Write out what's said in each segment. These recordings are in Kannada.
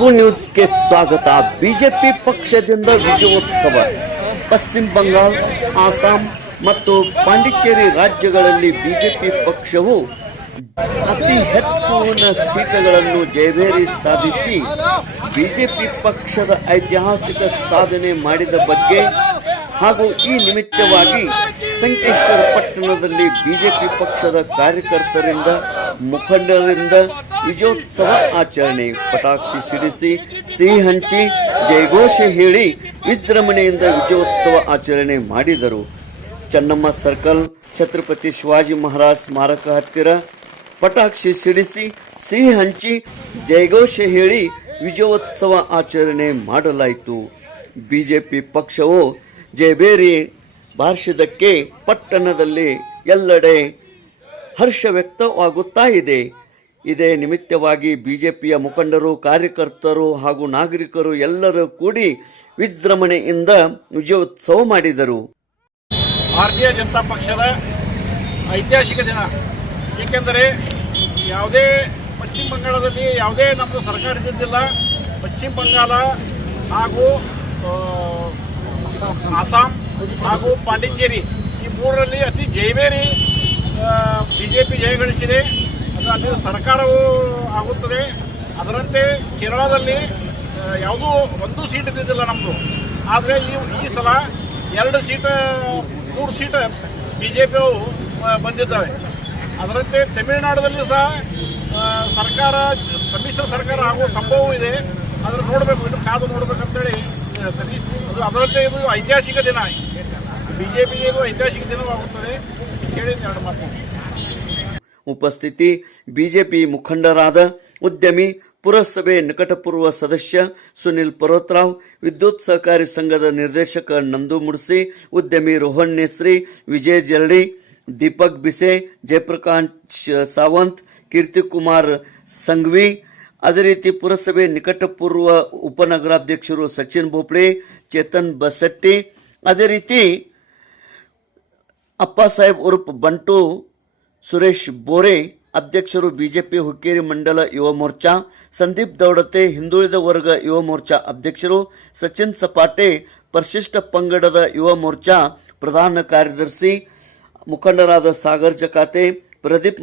ಪ್ರಭು ನ್ಯೂಸ್ಗೆ ಸ್ವಾಗತ. ಬಿಜೆಪಿ ಪಕ್ಷದಿಂದ ವಿಜಯೋತ್ಸವ. ಪಶ್ಚಿಮ ಬಂಗಾಳ, ಆಸಾಂ ಮತ್ತು ಪಾಂಡಿಚೇರಿ ರಾಜ್ಯಗಳಲ್ಲಿ ಬಿಜೆಪಿ ಪಕ್ಷವು ಅತಿ ಹೆಚ್ಚಿನ ಸೀಟುಗಳನ್ನು ಜಯಭೇರಿ ಸಾಧಿಸಿ ಬಿಜೆಪಿ ಪಕ್ಷದ ಐತಿಹಾಸಿಕ ಸಾಧನೆ ಮಾಡಿದ ಬಗ್ಗೆ ಹಾಗೂ ಈ ನಿಮಿತ್ತವಾಗಿ ಸಂಕೇಶ್ವರ ಪಟ್ಟಣದಲ್ಲಿ ಬಿಜೆಪಿ ಪಕ್ಷದ ಕಾರ್ಯಕರ್ತರಿಂದ ಮುಖಂಡರಿಂದ ವಿಜಯೋತ್ಸವ ಆಚರಣೆ. ಪಟಾಕ್ಷಿ ಸಿಡಿಸಿ, ಸಿಹಿ ಹಂಚಿ, ಜಯಘೋಷ ಹೇಳಿ ವಿಜೃಂಭಣೆಯಿಂದ ವಿಜಯೋತ್ಸವ ಆಚರಣೆ ಮಾಡಿದರು. ಚೆನ್ನಮ್ಮ ಸರ್ಕಲ್, ಛತ್ರಪತಿ ಶಿವಾಜಿ ಮಹಾರಾಜ್ ಸ್ಮಾರಕ ಹತ್ತಿರ ಪಟಾಕ್ಷಿ ಸಿಡಿಸಿ, ಸಿಹಿ ಹಂಚಿ, ಜಯಘೋಷ ಹೇಳಿ ವಿಜಯೋತ್ಸವ ಆಚರಣೆ ಮಾಡಲಾಯಿತು. ಬಿಜೆಪಿ ಪಕ್ಷವು ಜಯಬೇರಿ ಬಾರಿಸಿದ್ದಕ್ಕೆ ಪಟ್ಟಣದಲ್ಲಿ ಎಲ್ಲೆಡೆ ಹರ್ಷ ವ್ಯಕ್ತವಾಗುತ್ತಾ ಇದೆ. ಇದೇ ನಿಮಿತ್ತವಾಗಿ ಬಿಜೆಪಿಯ ಮುಖಂಡರು, ಕಾರ್ಯಕರ್ತರು ಹಾಗೂ ನಾಗರಿಕರು ಎಲ್ಲರೂ ಕೂಡಿ ವಿಜೃಂಭಣೆಯಿಂದ ವಿಜಯೋತ್ಸವ ಮಾಡಿದರು. ಭಾರತೀಯ ಜನತಾ ಪಕ್ಷದ ಐತಿಹಾಸಿಕ ದಿನ. ಏಕೆಂದರೆ ಯಾವುದೇ ಪಶ್ಚಿಮ ಬಂಗಾಳದಲ್ಲಿ ಯಾವುದೇ ನಮ್ಮದು ಸರ್ಕಾರ ಇದ್ದಿದ್ದಿಲ್ಲ. ಪಶ್ಚಿಮ ಬಂಗಾಳ ಹಾಗೂ ಅಸ್ಸಾಂ ಹಾಗೂ ಪಾಂಡಿಚೇರಿ ಈ ಮೂರರಲ್ಲಿ ಅತಿ ಜಯಬೇರಿ ಬಿಜೆಪಿ ಜಯಗಳಿಸಿದೆ. ಅದು ಅಲ್ಲಿ ಸರ್ಕಾರವು ಆಗುತ್ತದೆ. ಅದರಂತೆ ಕೇರಳದಲ್ಲಿ ಯಾವುದೂ ಒಂದು ಸೀಟ್ ಇದ್ದಿದ್ದಿಲ್ಲ ನಮ್ಮದು. ಆದರೆ ಈ ಸಲ 2 ಸೀಟ್ 3 ಸೀಟ್ ಬಿಜೆಪಿಯವು ಬಂದಿದ್ದಾವೆ. ಅದರಂತೆ ತಮಿಳುನಾಡಲ್ಲಿಯೂ ಸಹ ಸರ್ಕಾರ ಸಮ್ಮಿಶ್ರ ಸರ್ಕಾರ ಆಗುವ ಸಂಭವ ಇದೆ. ಅದನ್ನು ನೋಡಬೇಕು, ಇನ್ನು ಕಾದು ನೋಡಬೇಕಂತೇಳಿ ಹೇಳ್ತೀನಿ. ಅದು ಅದರಂತೆ ಇದು ಐತಿಹಾಸಿಕ ದಿನ, ಬಿಜೆಪಿಗೆ ಇದು ಐತಿಹಾಸಿಕ ದಿನವಾಗುತ್ತದೆ ಹೇಳಿ 2 ಮಾತು. ಉಪಸ್ಥಿತಿ ಬಿಜೆಪಿ ಮುಖಂಡರಾದ ಉದ್ಯಮಿ, ಪುರಸಭೆ ನಿಕಟಪೂರ್ವ ಸದಸ್ಯ ಸುನಿಲ್ ಪರ್ವತರಾವ್, ವಿದ್ಯುತ್ ಸಹಕಾರಿ ಸಂಘದ ನಿರ್ದೇಶಕ ನಂದು ಮುಡ್ಸಿ, ಉದ್ಯಮಿ ರೋಹನ್ ನೇಸ್ರಿ, ವಿಜಯ್ ಜರಡಿ, ದೀಪಕ್ ಬಿಸೆ, ಜಯಪ್ರಕಾಶ್ ಸಾವಂತ್, ಕೀರ್ತಿಕುಮಾರ್ ಸಂಘವಿ, ಅದೇ ರೀತಿ ಪುರಸಭೆ ನಿಕಟಪೂರ್ವ ಉಪನಗರಾಧ್ಯಕ್ಷರು ಸಚಿನ್ ಭೋಪ್ಳೆ, ಚೇತನ್ ಬಸಟ್ಟಿ, ಅದೇ ರೀತಿ ಅಪ್ಪ ಸಾಹೇಬ್ ಉರ್ಫ್ ಬಂಟು, ಸುರೇಶ್ ಬೋರೆ ಅಧ್ಯಕ್ಷರು, ಬಿಜೆಪಿ ಹುಕ್ಕೇರಿ ಮಂಡಲ ಯುವ ಮೋರ್ಚಾ, ಸಂದೀಪ್ ದೌಡತೆ ಹಿಂದುಳಿದ ವರ್ಗ ಯುವ ಮೋರ್ಚಾ ಅಧ್ಯಕ್ಷರು, ಸಚಿನ್ ಸಪಾಟೆ ಪರಿಶಿಷ್ಟ ಪಂಗಡದ ಯುವ ಮೋರ್ಚಾ ಪ್ರಧಾನ ಕಾರ್ಯದರ್ಶಿ, ಮುಖಂಡರಾದ ಸಾಗರ್ ಜಕಾತೆ, ಪ್ರದೀಪ್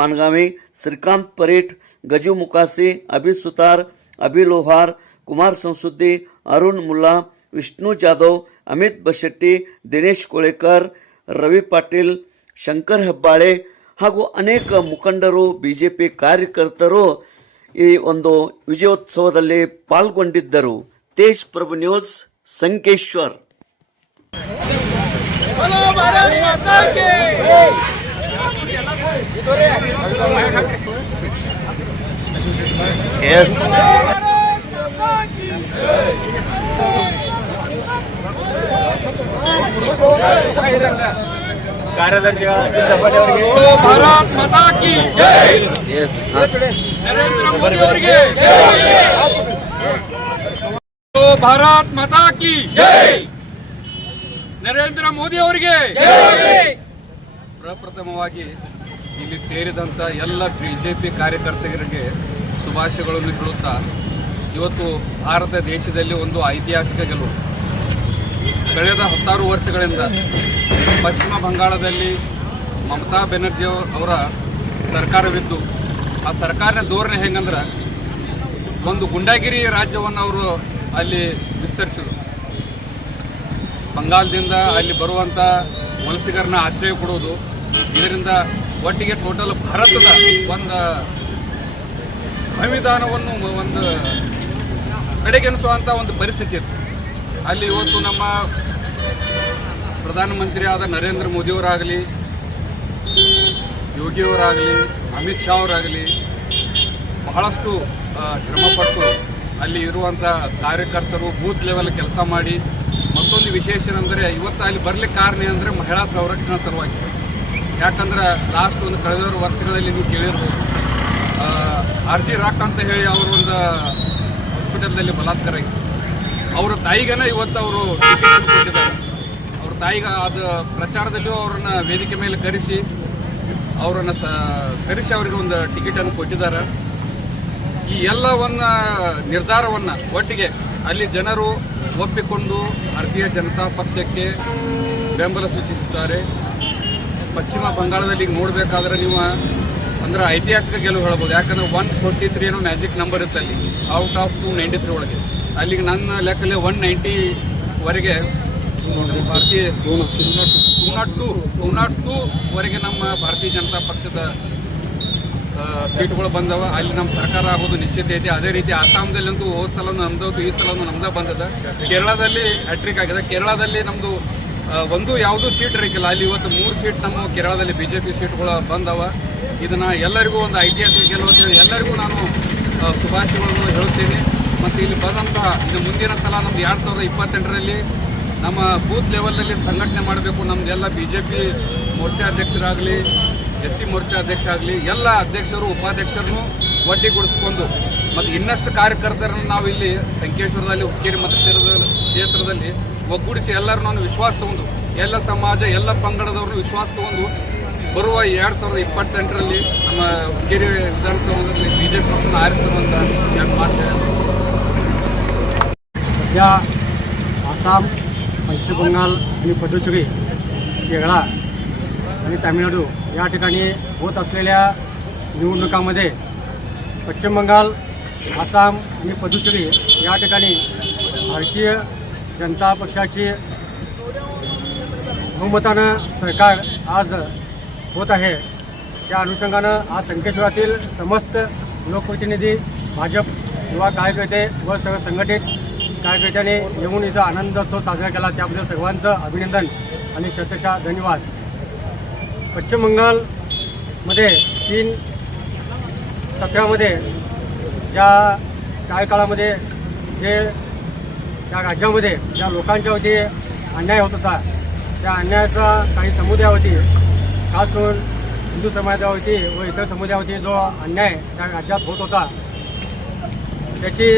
ಮಾನಗಾವೆ, ಶ್ರೀಕಾಂತ್ ಪರೇಟ್, ಗಜು ಮುಕಾಸಿ, ಅಭಿ ಸುತಾರ್, ಅಭಿ ಲೋಹಾರ್, ಕುಮಾರ್ ಸಂಸುದ್ದಿ, ಅರುಣ್ ಮುಲ್ಲಾ, ವಿಷ್ಣು ಜಾಧವ್, ಅಮಿತ್ ಬಶೆಟ್ಟಿ, ದಿನೇಶ್ ಕೋಳೇಕರ್, ರವಿ ಪಾಟೀಲ್, ಶಂಕರ್ ಹೆಬ್ಬಾಳೆ ಹಾಗೂ ಅನೇಕ ಮುಖಂಡರು, ಬಿಜೆಪಿ ಕಾರ್ಯಕರ್ತರು ಈ ಒಂದು ವಿಜಯೋತ್ಸವದಲ್ಲಿ ಪಾಲ್ಗೊಂಡಿದ್ದರು. ತೇಜ್ ಪ್ರಭು ನ್ಯೂಸ್, ಸಂಕೇಶ್ವರ್. ಎಸ್ ಕಾರ್ಯದರ್ಶಿ ಭಾರತ್ ಮಾತಾ ಕಿ ಜೈ. ಎಸ್ ನರೇಂದ್ರ ಮೋದಿ ಅವರಿಗೆ ಭಾರತ್ ಮಾತಾ ಕಿ ಜೈ. ನರೇಂದ್ರ ಮೋದಿ ಅವರಿಗೆ ಪ್ರಪ್ರಥಮವಾಗಿ ಇಲ್ಲಿ ಸೇರಿದಂಥ ಎಲ್ಲ ಬಿಜೆಪಿ ಕಾರ್ಯಕರ್ತರಿಗೆ ಶುಭಾಶಯಗಳನ್ನು ಹೇಳುತ್ತಾ, ಇವತ್ತು ಭಾರತ ದೇಶದಲ್ಲಿ ಒಂದು ಐತಿಹಾಸಿಕ ಗೆಲುವು. ಕಳೆದ 16 ವರ್ಷಗಳಿಂದ ಪಶ್ಚಿಮ ಬಂಗಾಳದಲ್ಲಿ ಮಮತಾ ಬೆನರ್ಜಿ ಅವರ ಸರ್ಕಾರವಿದ್ದು, ಆ ಸರ್ಕಾರದ ಧೋರಣೆ ಹೆಂಗಂದ್ರೆ ಒಂದು ಗುಂಡಾಗಿರಿ ರಾಜ್ಯವನ್ನು ಅವರು ಅಲ್ಲಿ ವಿಸ್ತರಿಸಿದರು. ಬಂಗಾಳದಿಂದ ಅಲ್ಲಿ ಬರುವಂಥ ವಲಸಿಗರನ್ನ ಆಶ್ರಯ ಕೊಡುವುದು, ಇದರಿಂದ ಒಟ್ಟಿಗೆ ಟೋಟಲ್ ಭಾರತದ ಒಂದು ಸಂವಿಧಾನವನ್ನು ಒಂದು ಕಡೆಗೆನಿಸುವಂಥ ಒಂದು ಪರಿಸ್ಥಿತಿ ಇತ್ತು. ಅಲ್ಲಿ ಇವತ್ತು ನಮ್ಮ ಪ್ರಧಾನಮಂತ್ರಿ ಆದ ನರೇಂದ್ರ ಮೋದಿಯವರಾಗಲಿ, ಯೋಗಿಯವರಾಗಲಿ, ಅಮಿತ್ ಶಾ ಅವರಾಗಲಿ ಬಹಳಷ್ಟು ಶ್ರಮಪಟ್ಟು ಅಲ್ಲಿ ಇರುವಂಥ ಕಾರ್ಯಕರ್ತರು ಬೂತ್ ಲೆವೆಲ್ ಕೆಲಸ ಮಾಡಿ, ಮತ್ತೊಂದು ವಿಶೇಷ ಅಂದರೆ ಇವತ್ತು ಅಲ್ಲಿ ಬರಲಿಕ್ಕೆ ಕಾರಣ ಅಂದರೆ ಮಹಿಳಾ ಸಂರಕ್ಷಣಾ ಸಲುವಾಗಿ. ಯಾಕಂದ್ರೆ ಲಾಸ್ಟ್ ಒಂದು ಕಳೆದ ವರ್ಷಗಳಲ್ಲಿ ನೀವು ಕೇಳಿರ್ಬೋದು, RG ರಾಕ್ ಅಂತ ಹೇಳಿ ಅವರು ಒಂದು ಹಾಸ್ಪಿಟಲ್ದಲ್ಲಿ ಬಲಾತ್ಕಾರ ಇತ್ತು. ಅವರ ತಾಯಿಗೇನ ಇವತ್ತು ಅವರು ಟಿಕೆಟನ್ನು ಕೊಟ್ಟಿದ್ದಾರೆ. ಅವ್ರ ತಾಯಿಗೆ ಅದು ಪ್ರಚಾರದಲ್ಲಿಯೂ ಅವರನ್ನು ವೇದಿಕೆ ಮೇಲೆ ಕರೆಸಿ ಅವರಿಗೆ ಒಂದು ಟಿಕೆಟನ್ನು ಕೊಟ್ಟಿದ್ದಾರೆ. ಈ ಎಲ್ಲವನ್ನ ನಿರ್ಧಾರವನ್ನು ಒಟ್ಟಿಗೆ ಅಲ್ಲಿ ಜನರು ಒಪ್ಪಿಕೊಂಡು ಭಾರತೀಯ ಜನತಾ ಪಕ್ಷಕ್ಕೆ ಬೆಂಬಲ ಸೂಚಿಸಿದ್ದಾರೆ. ಪಶ್ಚಿಮ ಬಂಗಾಳದಲ್ಲಿ ಈಗ ನೋಡಬೇಕಾದ್ರೆ ನೀವು ಅಂದ್ರೆ ಐತಿಹಾಸಿಕ ಗೆಲುವು ಹೇಳ್ಬೋದು. ಯಾಕಂದರೆ 143 ಏನೋ ಮ್ಯಾಜಿಕ್ ನಂಬರ್ ಇತ್ತು ಅಲ್ಲಿ ಔಟ್ ಆಫ್ 293 ಒಳಗೆ. ಅಲ್ಲಿಗೆ ನನ್ನ ಲೆಕ್ಕಲ್ಲಿ 190ವರೆಗೆ ಭಾರತೀಯ 202ವರೆಗೆ ನಮ್ಮ ಭಾರತೀಯ ಜನತಾ ಪಕ್ಷದ ಸೀಟ್ಗಳು ಬಂದವ. ಅಲ್ಲಿ ನಮ್ಮ ಸರ್ಕಾರ ಆಗೋದು ನಿಶ್ಚಿತ ಐತಿ. ಅದೇ ರೀತಿ ಅಸ್ಸಾಂದಲ್ಲಂತೂ ಹೋದ ಸಲ ನಮ್ದು, ಈ ಸಲ ನಮ್ದು ಬಂದದ. ಕೇರಳದಲ್ಲಿ ಹ್ಯಾಟ್ರಿಕ್ ಆಗಿದೆ. ಕೇರಳದಲ್ಲಿ ನಮ್ಮದು ಒಂದು ಯಾವುದೂ ಸೀಟ್ ಇರಕ್ಕಿಲ್ಲ. ಅಲ್ಲಿ ಇವತ್ತು 3 ಸೀಟ್ ನಮ್ಮ ಕೇರಳದಲ್ಲಿ BJP ಸೀಟ್ಗಳು ಬಂದವ. ಇದನ್ನು ಎಲ್ಲರಿಗೂ ಒಂದು ಐತಿಹಾಸಿಕ ಗೆಲುವು ಅಂತೇಳಿ ಎಲ್ಲರಿಗೂ ನಾನು ಶುಭಾಶಯಗಳನ್ನು ಹೇಳುತ್ತೇನೆ. ಮತ್ತು ಇಲ್ಲಿ ಬಂದಂಥ ಇದು ಮುಂದಿನ ಸಲ ನಮ್ದು 2028ರಲ್ಲಿ ನಮ್ಮ ಬೂತ್ ಲೆವೆಲ್ನಲ್ಲಿ ಸಂಘಟನೆ ಮಾಡಬೇಕು. ನಮ್ಮದೆಲ್ಲ BJP ಮೋರ್ಚಾಧ್ಯಕ್ಷರಾಗಲಿ, SC ಮೋರ್ಚಾ ಅಧ್ಯಕ್ಷ ಆಗಲಿ, ಎಲ್ಲ ಅಧ್ಯಕ್ಷರು ಉಪಾಧ್ಯಕ್ಷರನ್ನು ಒಡ್ಡಿಗೂಡಿಸ್ಕೊಂಡು ಮತ್ತು ಇನ್ನಷ್ಟು ಕಾರ್ಯಕರ್ತರನ್ನು ನಾವು ಇಲ್ಲಿ ಸಂಕೇಶ್ವರದಲ್ಲಿ, ಹುಕ್ಕೇರಿ ಕ್ಷೇತ್ರದಲ್ಲಿ ಒಗ್ಗೂಡಿಸಿ ಎಲ್ಲರೂ ನಾನು ವಿಶ್ವಾಸ ತಗೊಂಡು, ಎಲ್ಲ ಸಮಾಜ, ಎಲ್ಲ ಪಂಗಡದವ್ರನ್ನು ವಿಶ್ವಾಸ ತಗೊಂಡು ಬರುವ 2028ರಲ್ಲಿ ನಮ್ಮ ಹುಕ್ಕೇರಿ ವಿಧಾನಸೌಧದಲ್ಲಿ BJP ಪಕ್ಷನ ಆರಿಸ್ತರುವಂಥ ಮಾತು ಹೇಳಿದೆ. सध्या आसाम, पश्चिम बंगाल आणि पुडुचेरी, केरळ आणि तामिळनाडू या ठिकाणी होत असलेल्या निवडणुकांमध्ये पश्चिम बंगाल, आसाम आणि पुडुचेरी या ठिकाणी भारतीय जनता पक्षाची बहुमतानं सरकार आज होत आहे. त्या अनुषंगानं आज संकेश्वरातील समस्त लोकप्रतिनिधी, भाजप युवा कार्यकर्ते व सर्व संघटित कार्यकर्त्यांनी येऊन इथं आनंदोत्सव साजरा केला. त्याबद्दल सर्वांचं अभिनंदन आणि शतशः धन्यवाद. पश्चिम बंगालमध्ये 3 टप्प्यामध्ये ज्या कार्यकाळामध्ये जे त्या राज्यामध्ये ज्या लोकांच्यावरती अन्याय होत होता, त्या अन्यायाचा काही समुदायावरती, खास करून हिंदू समाजावरती व इतर समुदायावरती जो अन्याय त्या राज्यात होत होता, त्याची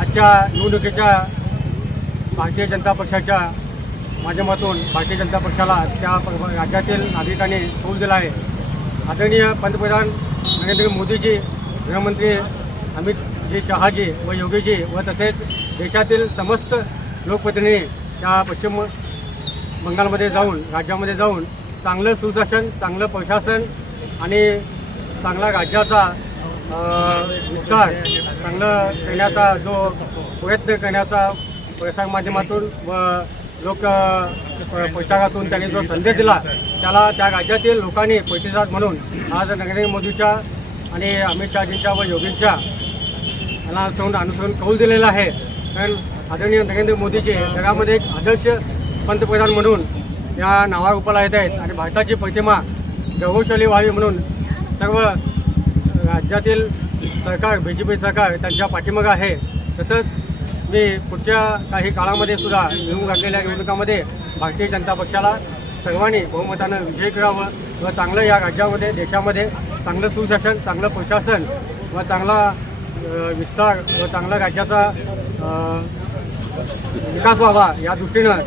आजच्या निवडणुकीच्या भारतीय जनता पक्षाच्या माध्यमातून भारतीय जनता पक्षाला त्या राज्यातील नागरिकांनी कौल दिला आहे. आदरणीय पंतप्रधान नरेंद्र मोदीजी, गृहमंत्री अमितजी शहाजी व योगीजी व तसेच देशातील समस्त लोकप्रतिनिधी त्या पश्चिम बंगालमध्ये जाऊन, राज्यामध्ये जाऊन चांगलं सुशासन, चांगलं प्रशासन आणि चांगला राज्याचा विस्तार चांगलं करण्याचा जो प्रयत्न करण्याचा प्रसार माध्यमातून व लोक प्रचारातून त्यांनी जो संदेश दिला, त्याला त्या राज्यातील लोकांनी प्रतिसाद म्हणून आज नरेंद्र मोदीच्या आणि अमित शहाजींच्या व योगींच्या यांना अनुसरून कौल दिलेला आहे. कारण आदरणीय नरेंद्र मोदीजी जगामध्ये एक आदर्श पंतप्रधान म्हणून या नावारूपाला येत आहेत आणि भारताची प्रतिमा गौरवशाली व्हावी म्हणून सर्व राज्यातील सरकार, BJP सरकार त्यांच्या पाठीमागं आहे. तसंच मी पुढच्या काही काळामध्ये सुद्धा येऊन लागलेल्या निवडणुकामध्ये भारतीय जनता पक्षाला सर्वांनी बहुमतानं विजयी करावं व चांगलं या राज्यामध्ये, देशामध्ये चांगलं सुशासन, चांगलं प्रशासन व चांगला विस्तार व चांगला राज्याचा विकास व्हावा या दृष्टीनं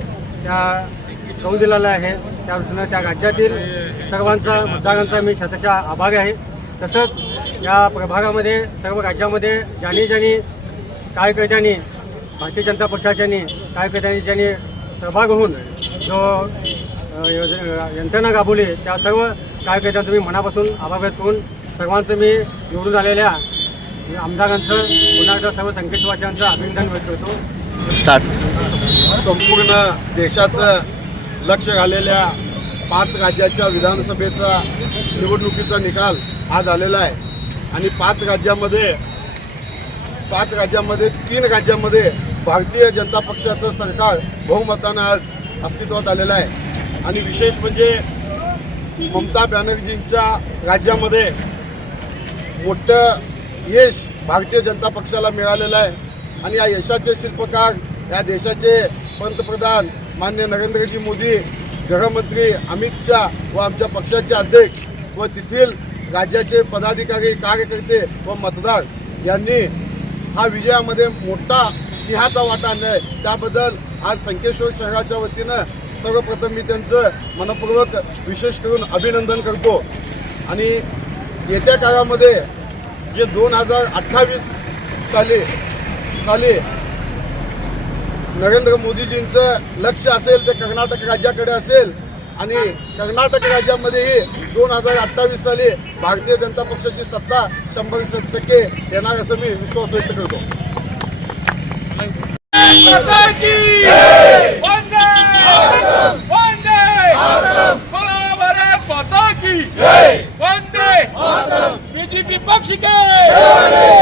त्या कौल दिलेला आहे. त्या दृष्टीनं त्या राज्यातील सर्वांचा, मतदारांचा मी शतशः आभारी आहे. तसंच या प्रभागामध्ये, सर्व राज्यामध्ये ज्यांनी कार्यकर्त्यांनी, भारतीय जनता पक्षाच्यांनी कार्यकर्त्यांनी ज्यांनी सहभाग होऊन जो यंत्रणा राबवली, त्या सर्व कार्यकर्त्यांचं मी मनापासून आभार व्यक्त करून सर्वांचं मी निवडून आलेल्या आमदारांचं, पुन्हा एकदा सर्व संकेश्वरच्यांचं अभिनंदन व्यक्त करतो. स्टार्ट. संपूर्ण देशाचं लक्ष घालेल्या 5 राज्याच्या विधानसभेचा निवडणुकीचा निकाल आज आलेला आहे आणि 5 राज्यामध्ये 3 राज्यामध्ये भारतीय जनता पक्षाचं सरकार बहुमतानं आज अस्तित्वात आलेलं आहे. आणि विशेष म्हणजे ममता बॅनर्जींच्या राज्यामध्ये मोठं यश भारतीय जनता पक्षाला मिळालेलं आहे आणि या यशाचे शिल्पकार या देशाचे पंतप्रधान माननीय नरेंद्रजी मोदी, गृहमंत्री अमित शाह व आमच्या पक्षाचे अध्यक्ष व तेथील राज्याचे पदाधिकारी, कार्यकर्ते व मतदार यांनी हा विजयामध्ये मोठा सिंहाचा वाटा आणला आहे. त्याबद्दल आज संकेश्वर शहराच्या वतीनं सर्वप्रथम मी त्यांचं मनपूर्वक विशेष करून अभिनंदन करतो. आणि येत्या काळामध्ये जे 2028 साली नरेंद्र मोदीजींचं लक्ष असेल ते कर्नाटक राज्याकडे असेल आणि कर्नाटक राज्यामध्येही 2028 साली भारतीय जनता पक्षाची सत्ता 100% येणार असं मी विश्वास व्यक्त करतो. बीजेपी पक्ष के